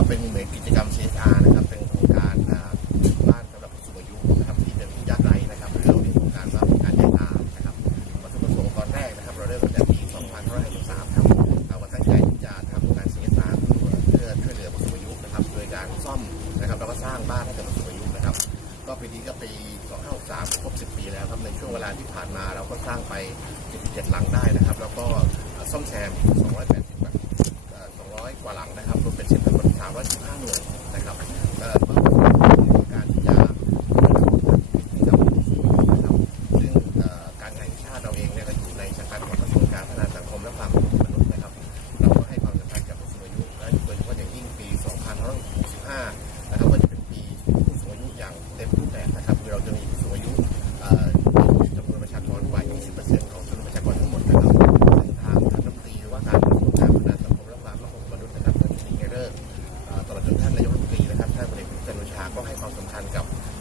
ก็เป็นเหมือนกิจกรรม CSR นะครับ เป็นโครงการบ้านสำหรับผู้สูงอายุนะครับที่เป็นผู้ยากไร้นะครับเราเรียกโครงการว่าการย้ายตามนะครับวัตถุประสงค์ตอนแรกนะครับ เราเริ่มตั้งแต่ปี 2553ครับเราตั้งใจที่จะทำโครงการ CSR เพื่อเพื่อช่วยเหลือผู้สูงอายุนะครับ โดยการซ่อมนะครับแล้วก็สร้างบ้านให้กับผู้สูงอายุนะครับ ก็ปีนี้ก็ปี 2563ครบ 10 ปีแล้วครับในช่วงเวลาที่ผ่านมาเราก็สร้างไป77หลังได้นะครับ แล้วก็ซ่อมแซมอีก280แบบเอ่อ200 กว่าหลั งนะครับรวมเป็นเสร็จทั้งหมด315หน่วย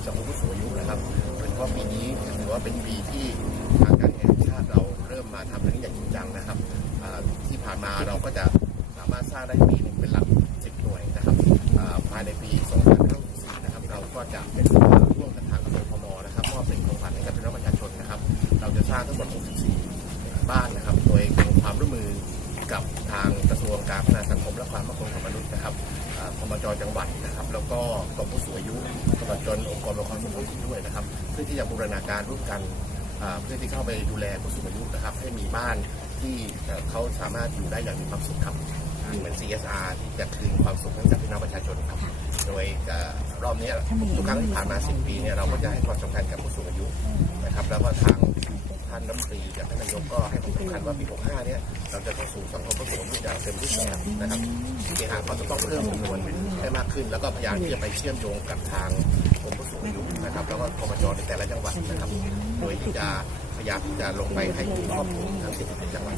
กับสังคมผู้สูงอายุนะครับโดยเฉพาะปีนี้ถือว่าเป็นปีที่ทางการแห่งชาติเราเริ่มมาทำเรื่องนี้อย่างจริงจังนะครับที่ผ่านมาเราก็จะสามารถสร้างได้ปีหนึ่งเป็นหลัก10หน่วยนะครับภายในปี2564นะครับ เราก็จะเป็นร่วมกันทางกระทรวงพมนะครับมอบสิ่งของขวัญให้กับพี่น้องประชาชนนะครับ เราจะสร้างทั้งหมด64 บ้านนะครับ โดยความร่วมมือกับทางกระทรวงการพัฒนาสังคมและความมั่นคงของมนุษย์ มจจังหวัดนะครับ แล้วก็กรมผู้สูงอายุตลอดจนองค์กรปกครองส่วนท้องถิ่นด้วยนะครับเพื่อที่จะบูรณาการร่วมกันเอ่อเพื่อที่เข้าไปดูแลผู้สูงอายุนะครับ ให้มีบ้านที่เอ่อเขาสามารถอยู่ได้อย่างมีความสุขครับเหมือน CSR ที่จะคืนความสุขให้กับพี่น้องประชาชนครับ โดยเอ่อรอบนี้ทุกครั้งที่ผ่านมา 10 ปีเนี่ยเราก็จะให้ความสำคัญกับผู้สูงอายุนะครับ แล้วก็ทาง ท่านรัฐมนตรีกับท่านนายกก็ให้ความสำคัญว่าปี 65 เนี่ยเราจะเข้าสู่สังคมผู้สูงอย่างเต็มรูปแบบนะครับที่หาความต้องเพิ่มจำนวนให้มากขึ้น แล้วก็พยายามที่จะไปเชื่อมโยงกับทางกรมผู้สูงอายุนะครับ แล้วก็พมจในแต่ละจังหวัดนะครับ โดยที่จะพยายามที่จะลงไปให้ครอบคลุมทั้ง10จังหวัด